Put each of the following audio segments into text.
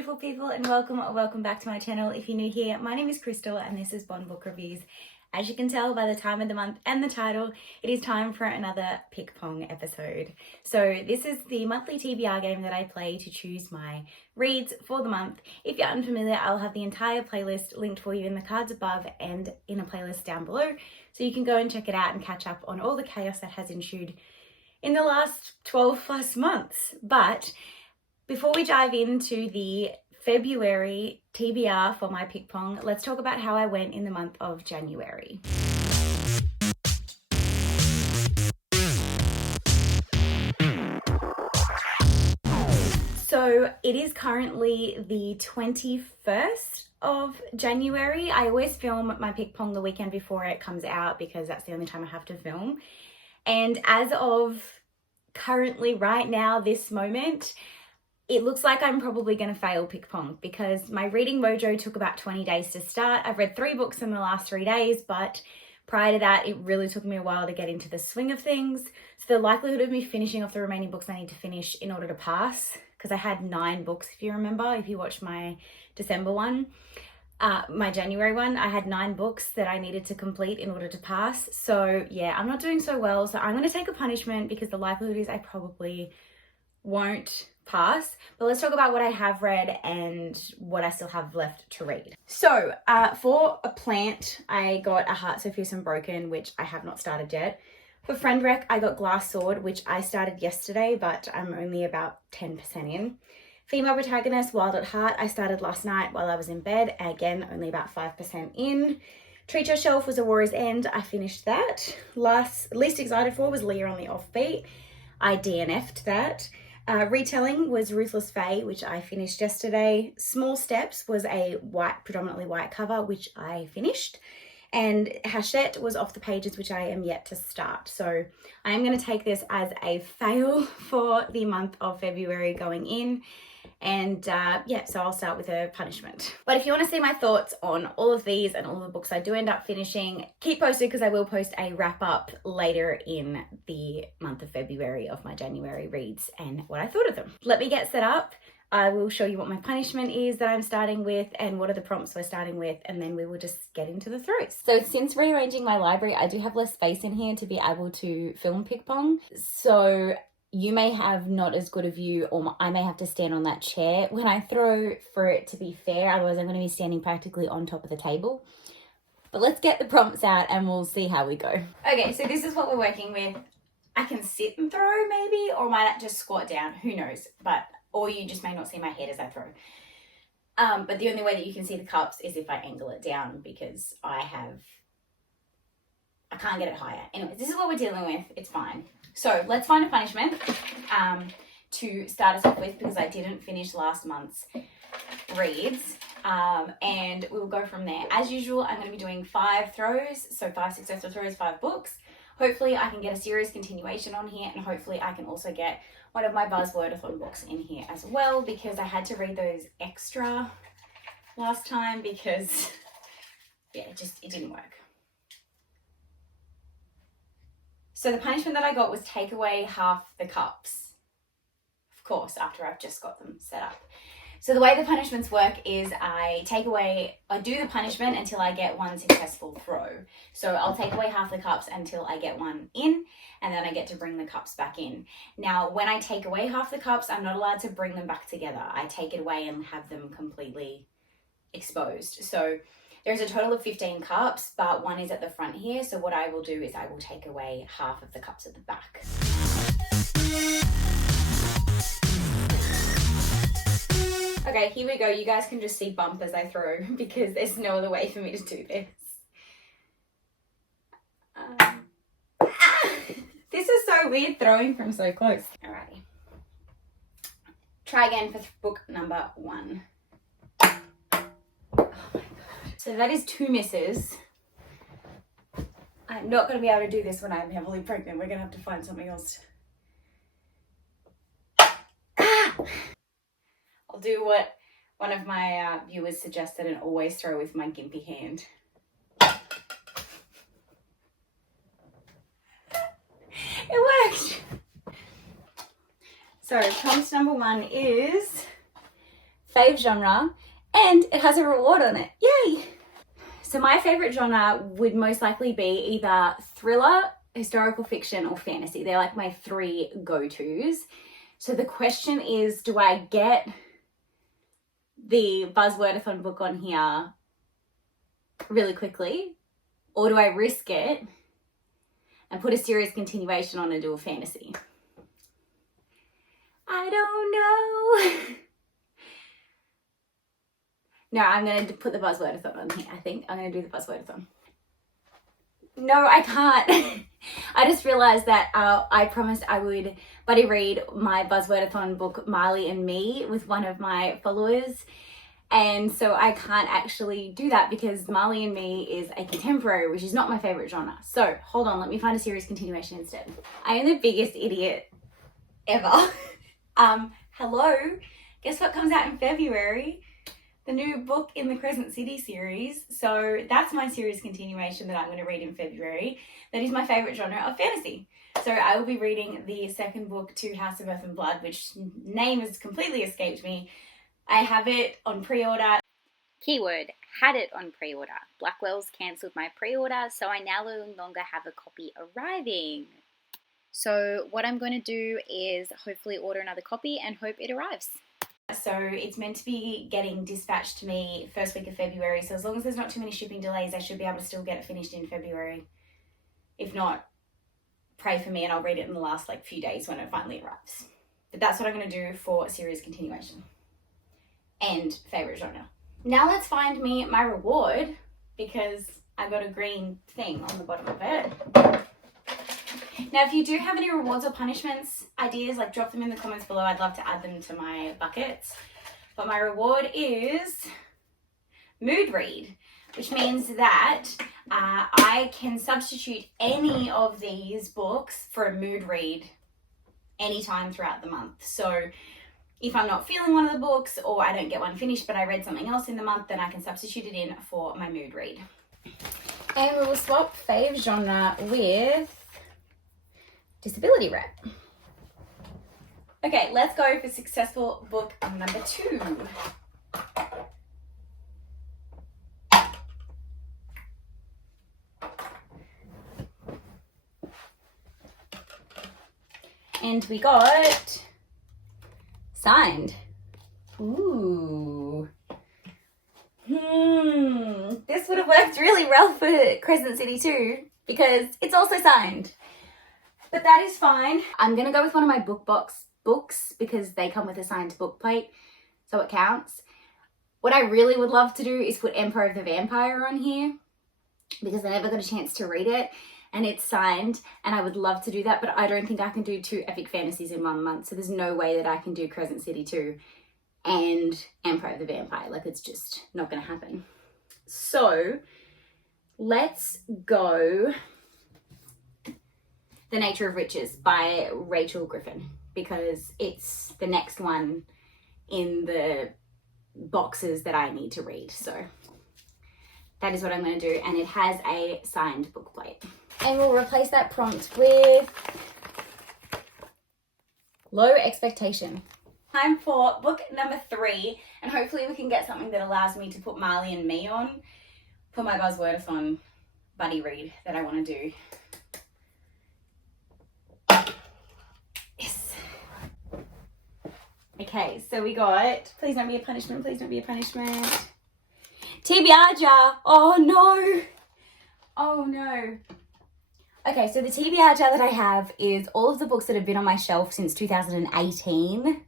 beautiful people, and welcome back to my channel. If you're new here, my name is Crystal and this is Bond Book Reviews. As you can tell by the time of the month and the title, it is time for another PickPong episode. So this is the monthly TBR game that I play to choose my reads for the month. If you're unfamiliar, I'll have the entire playlist linked for you in the cards above and in a playlist down below, so you can go and check it out and catch up on all the chaos that has ensued in the last 12 plus months. But before we dive into the February TBR for my PickPong, let's talk about how I went in the month of January. So it is currently the 21st of January. I always film my PickPong the weekend before it comes out because that's the only time I have to film. And as of currently, right now, this moment, it looks like I'm probably going to fail PickPong because my reading mojo took about 20 days to start. I've read 3 books in the last 3 days, but prior to that, it really took me a while to get into the swing of things. So the likelihood of me finishing off the remaining books I need to finish in order to pass, because I had 9 books, if you remember, if you watched my December one, my January one, I had 9 books that I needed to complete in order to pass. So yeah, I'm not doing so well. So I'm going to take a punishment because the likelihood is I probably won't pass. But let's talk about what I have read and what I still have left to read. So for a plant, I got A Heart So Fierce and Broken, which I have not started yet. For Friend Wreck, I got Glass Sword, which I started yesterday, but I'm only about 10% in. Female protagonist, Wild at Heart, I started last night while I was in bed. Again, only about 5% in. Treat Yourself was A Warrior's End. I finished that. Least excited for was Leah on the Offbeat. I DNF'd that. Retelling was Ruthless Fae, which I finished yesterday. Small Steps was a predominantly white cover, which I finished. And Hachette was Off the Pages, which I am yet to start. So I am going to take this as a fail for the month of February going in. And yeah, so I'll start with a punishment. But if you want to see my thoughts on all of these and all of the books I do end up finishing, keep posted because I will post a wrap up later in the month of February of my January reads and what I thought of them. Let me get set up. I will show you what my punishment is that I'm starting with and what are the prompts we're starting with, and then we will just get into the throws. So since rearranging my library, I do have less space in here to be able to film PickPong. So you may have not as good a view, or I may have to stand on that chair when I throw for it to be fair. Otherwise, I'm going to be standing practically on top of the table. But let's get the prompts out and we'll see how we go. Okay, so this is what we're working with. I can sit and throw maybe, or I might just squat down. Who knows? Or you just may not see my head as I throw. But the only way that you can see the cups is if I angle it down because I can't get it higher. Anyway, this is what we're dealing with. It's fine. So let's find a punishment to start us off with because I didn't finish last month's reads. And we'll go from there. As usual, I'm going to be doing 5 throws. So 5 successful throws, 5 books. Hopefully I can get a serious continuation on here, and hopefully I can also get one of my Buzzwordathon books in here as well, because I had to read those extra last time because yeah, it didn't work. So the punishment that I got was take away half the cups, of course, after I've just got them set up. So the way the punishments work is I do the punishment until I get 1 successful throw. So I'll take away half the cups until I get 1 in, and then I get to bring the cups back in. Now, when I take away half the cups, I'm not allowed to bring them back together. I take it away and have them completely exposed. So there's a total of 15 cups, but 1 is at the front here. So what I will do is I will take away half of the cups at the back. Okay, here we go. You guys can just see bump as I throw because there's no other way for me to do this. This is so weird throwing from so close. Alrighty. Try again for book number 1. Oh my god. So that is 2 misses. I'm not going to be able to do this when I'm heavily pregnant. We're going to have to find something else. I'll do what one of my viewers suggested and always throw with my gimpy hand. It worked! So prompt number 1 is fave genre, and it has a reward on it. Yay! So my favorite genre would most likely be either thriller, historical fiction, or fantasy. They're like my three go-tos. So the question is, do I get the Buzzwordathon book on here really quickly, or do I risk it and put a serious continuation on and do a fantasy? I don't know. No, I'm going to put the Buzzwordathon on here, I think. I'm going to do the Buzzwordathon. No, I can't. I just realised that I promised I would buddy read my Buzzwordathon book, Marley and Me, with one of my followers. And so I can't actually do that because Marley and Me is a contemporary, which is not my favourite genre. So hold on, let me find a series continuation instead. I am the biggest idiot ever. Hello, guess what comes out in February? The new book in the Crescent City series. So that's my series continuation that I'm going to read in February. That is my favourite genre of fantasy. So I will be reading the second book to House of Earth and Blood, which name has completely escaped me. I have it on pre-order. Keyword, had it on pre-order. Blackwell's cancelled my pre-order, so I now no longer have a copy arriving. So what I'm going to do is hopefully order another copy and hope it arrives. So it's meant to be getting dispatched to me first week of February. So as long as there's not too many shipping delays, I should be able to still get it finished in February. If not, pray for me and I'll read it in the last few days when it finally arrives. But that's what I'm going to do for series continuation and favourite genre. Now let's find me my reward, because I got a green thing on the bottom of it. Now, if you do have any rewards or punishments ideas, drop them in the comments below. I'd love to add them to my buckets. But my reward is mood read, which means that I can substitute any of these books for a mood read anytime throughout the month. So if I'm not feeling one of the books, or I don't get one finished but I read something else in the month, then I can substitute it in for my mood read. And we will swap fave genre with disability rep. Okay, let's go for successful book number 2. And we got signed. Ooh. This would have worked really well for Crescent City too, because it's also signed. But that is fine. I'm going to go with one of my BookBox books because they come with a signed book plate, so it counts. What I really would love to do is put Emperor of the Vampire on here because I never got a chance to read it and it's signed, and I would love to do that, but I don't think I can do 2 epic fantasies in 1 month, so there's no way that I can do Crescent City 2 and Emperor of the Vampire. It's just not going to happen. So let's go The Nature of Riches by Rachel Griffin, because it's the next one in the boxes that I need to read. So that is what I'm going to do, and it has a signed book plate. And we'll replace that prompt with low expectation. Time for book number 3, and hopefully we can get something that allows me to put Marley and Me on for my Buzzwordathon buddy read that I want to do. Yes. Okay, so we got, please don't be a punishment, please don't be a punishment. TBR jar. Oh no. Oh no. Okay, so the TBR jar that I have is all of the books that have been on my shelf since 2018.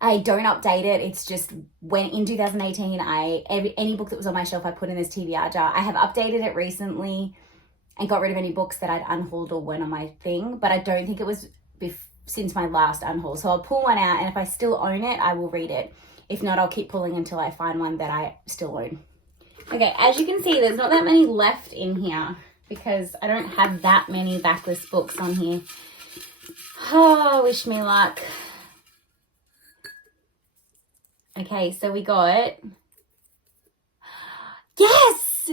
I don't update it. It's just when in 2018, any book that was on my shelf, I put in this TBR jar. I have updated it recently and got rid of any books that I'd unhauled or weren't on my thing, but I don't think it was since my last unhaul. So I'll pull one out, and if I still own it, I will read it. If not, I'll keep pulling until I find one that I still own. Okay, as you can see, there's not that many left in here because I don't have that many backlist books on here. Oh, wish me luck. Okay, so we got, yes!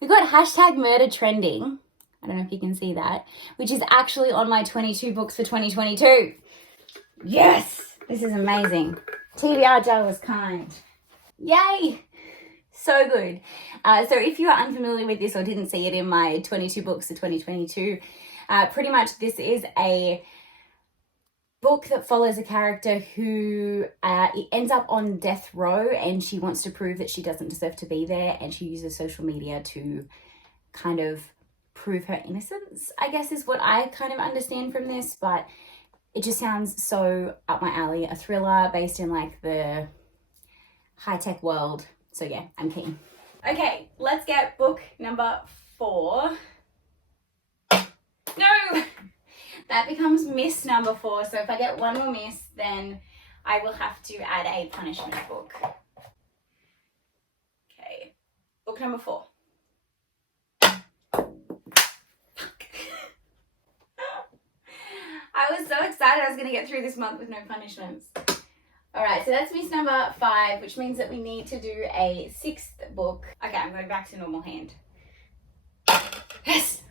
We got hashtag murder trending. I don't know if you can see that, which is actually on my 22 books for 2022. Yes! This is amazing. TBR jar was kind. Yay! So good. So if you are unfamiliar with this or didn't see it in my 22 books of 2022, pretty much this is a book that follows a character who ends up on death row, and she wants to prove that she doesn't deserve to be there, and she uses social media to kind of prove her innocence, I guess is what I kind of understand from this, but it just sounds so up my alley. A thriller based in like the high-tech world. So yeah, I'm keen. Okay, let's get book number 4. No! That becomes miss number 4. So if I get one more miss, then I will have to add a punishment book. Okay, book number 4. I was so excited I was going to get through this month with no punishments. Alright, so that's miss number 5, which means that we need to do a 6th book. Okay, I'm going back to normal hand. Yes!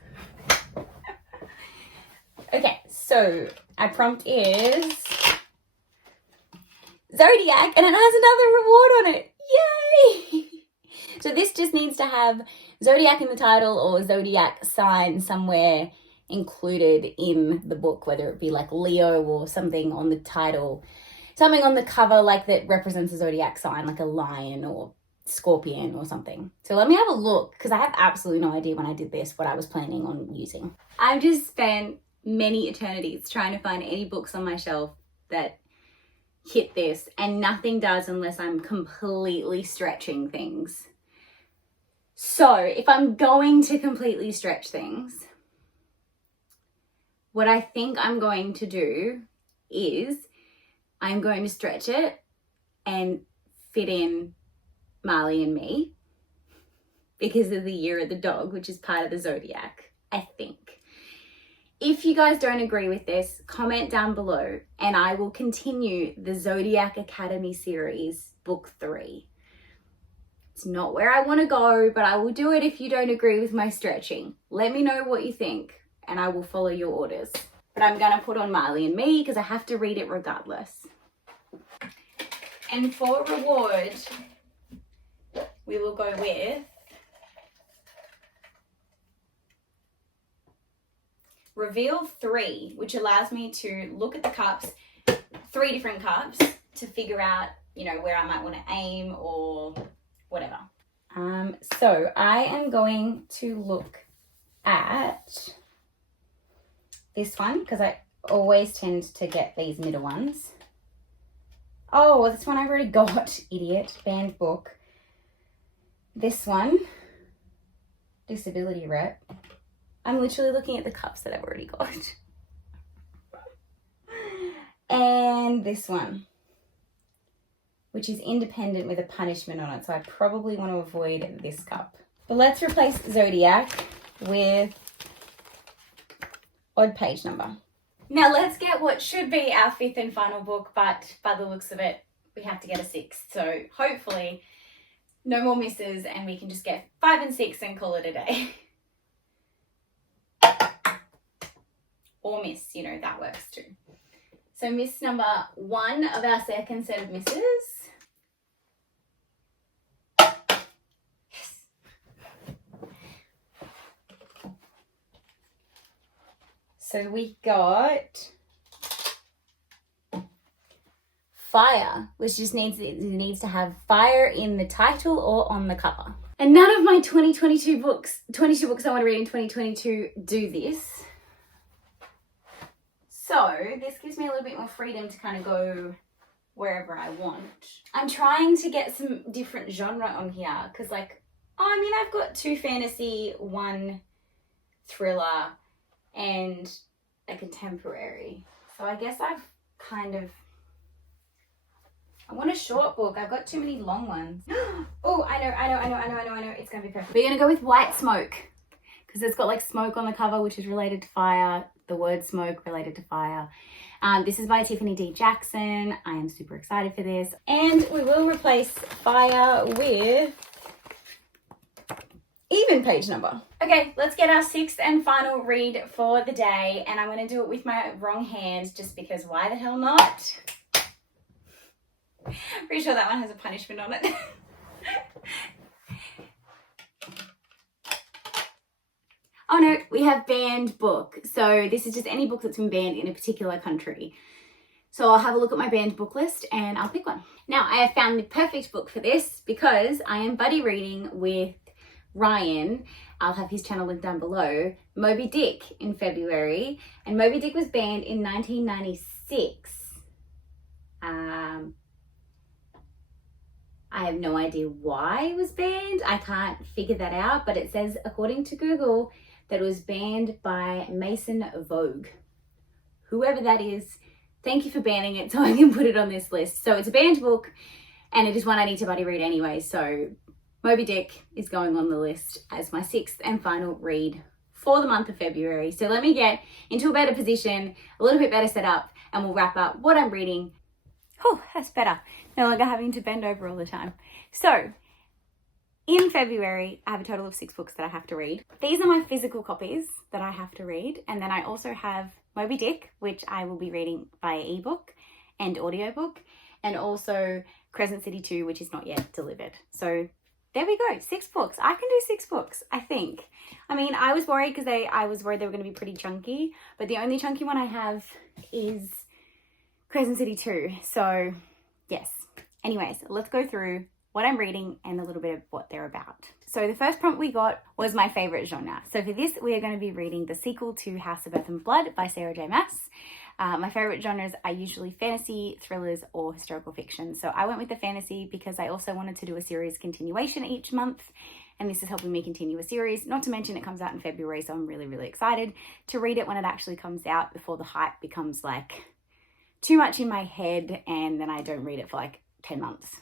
Okay, so our prompt is Zodiac, and it has another reward on it. Yay! So this just needs to have Zodiac in the title or Zodiac sign somewhere included in the book, whether it be like Leo or something on the title, something on the cover like that represents a Zodiac sign, like a lion or scorpion or something. So let me have a look, because I have absolutely no idea when I did this what I was planning on using. I've just spent many eternities trying to find any books on my shelf that hit this, and nothing does unless I'm completely stretching things. So if I'm going to completely stretch things, what I think I'm going to do is I'm going to stretch it and fit in Marley and Me because of the year of the dog, which is part of the Zodiac, I think. If you guys don't agree with this, comment down below and I will continue the Zodiac Academy series, book 3. It's not where I want to go, but I will do it if you don't agree with my stretching. Let me know what you think and I will follow your orders. But I'm going to put on Marley and Me because I have to read it regardless. And for reward, we will go with Reveal 3, which allows me to look at the cups, 3 different cups, to figure out, you know, where I might want to aim or whatever. So I am going to look at this one because I always tend to get these middle ones. Oh, this one I've already got, idiot, banned book. This one, disability rep. I'm literally looking at the cups that I've already got. And this one, which is independent with a punishment on it. So I probably want to avoid this cup. But let's replace Zodiac with odd page number. Now let's get what should be our 5th and final book, but by the looks of it, we have to get a 6th. So hopefully no more misses and we can just get 5 and 6 and call it a day. Or miss, you know, that works too. So miss number 1 of our second set of misses. Yes. So we got fire, which just needs to have fire in the title or on the cover. And none of my 22 books I want to read in 2022 do this. So this gives me a little bit more freedom to kind of go wherever I want. I'm trying to get some different genre on here because, like, I mean, I've got 2 fantasy, 1 thriller, and a contemporary. So I guess I've kind of... I want a short book. I've got too many long ones. Oh, I know. It's going to be perfect. We're going to go with White Smoke because it's got like smoke on the cover, which is related to fire. The word smoke related to fire. This is by Tiffany D. Jackson. I am super excited for this. And we will replace fire with even page number. Okay, let's get our 6th and final read for the day. And I'm going to do it with my wrong hand just because why the hell not? Pretty sure that one has a punishment on it. Oh no, we have banned book. So this is just any book that's been banned in a particular country. So I'll have a look at my banned book list and I'll pick one. Now I have found the perfect book for this because I am buddy reading with Ryan. I'll have his channel linked down below. Moby Dick in February, and Moby Dick was banned in 1996. I have no idea why it was banned. I can't figure that out, but it says according to Google that it was banned by Mason Vogue. Whoever that is, thank you for banning it so I can put it on this list. So it's a banned book and it is one I need to buddy read anyway. So Moby Dick is going on the list as my 6th and final read for the month of February. So let me get into a better position, a little bit better set up, and we'll wrap up what I'm reading. Oh, that's better. No longer having to bend over all the time. So in February, I have a total of 6 books that I have to read. These are my physical copies that I have to read. And then I also have Moby Dick, which I will be reading via ebook and audiobook, and also Crescent City 2, which is not yet delivered. So there we go, 6 books. I can do 6 books, I think. I mean, I was worried because I was worried they were going to be pretty chunky, but the only chunky one I have is Crescent City 2. So yes. Anyways, let's go through what I'm reading and a little bit of what they're about. So the first prompt we got was my favorite genre. So for this, we are going to be reading the sequel to House of Earth and Blood by Sarah J. Maas. My favorite genres are usually fantasy, thrillers, or historical fiction. So I went with the fantasy because I also wanted to do a series continuation each month, and this is helping me continue a series. Not to mention it comes out in February, so I'm really, really excited to read it when it actually comes out before the hype becomes like too much in my head and then I don't read it for like 10 months.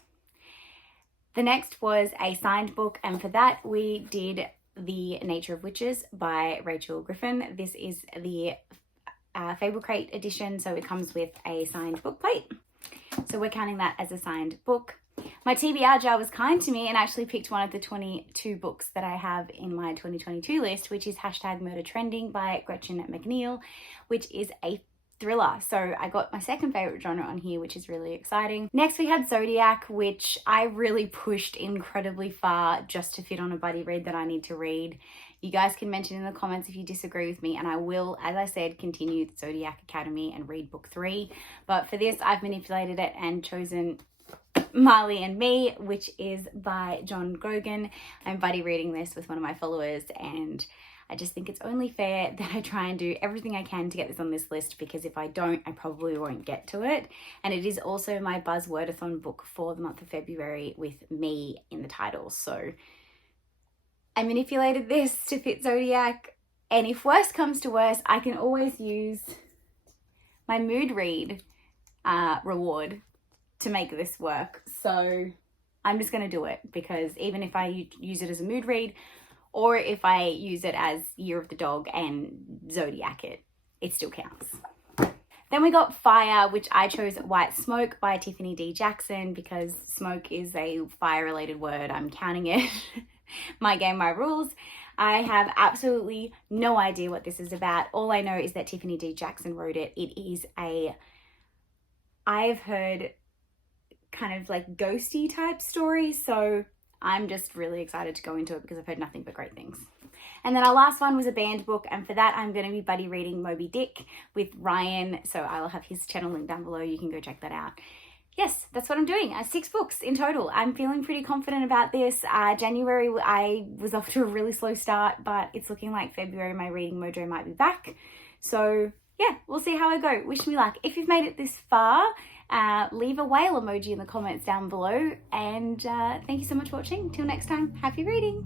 The next was a signed book, and for that we did The Nature of Witches by Rachel Griffin. This is the Fable Crate edition, so it comes with a signed book plate. So we're counting that as a signed book. My TBR jar was kind to me and actually picked one of the 22 books that I have in my 2022 list, which is #Murder Trending by Gretchen McNeil, which is a thriller. So I got my second favorite genre on here, which is really exciting. Next we had Zodiac, which I really pushed incredibly far just to fit on a buddy read that I need to read. You guys can mention in the comments if you disagree with me, and I will, as I said, continue the Zodiac Academy and read book 3. But for this, I've manipulated it and chosen Marley and Me, which is by John Grogan. I'm buddy reading this with one of my followers, and I just think it's only fair that I try and do everything I can to get this on this list, because if I don't, I probably won't get to it. And it is also my Buzzwordathon book for the month of February with me in the title. So I manipulated this to fit Zodiac, and if worse comes to worse, I can always use my mood read reward to make this work. So I'm just going to do it, because even if I use it as a mood read, or if I use it as Year of the Dog and Zodiac it still counts. Then we got Fire, which I chose White Smoke by Tiffany D. Jackson, because smoke is a fire-related word. I'm counting it. My game, my rules. I have absolutely no idea what this is about. All I know is that Tiffany D. Jackson wrote it. It is I've heard kind of like ghosty type story, so I'm just really excited to go into it because I've heard nothing but great things. And then our last one was a banned book, and for that I'm going to be buddy reading Moby Dick with Ryan, so I'll have his channel linked down below. You can go check that out. Yes, that's what I'm doing. 6 books in total. I'm feeling pretty confident about this. January I was off to a really slow start, but it's looking like February my reading mojo might be back. So yeah, we'll see how I go. Wish me luck. If you've made it this far, leave a whale emoji in the comments down below, and thank you so much for watching. Till next time, happy reading.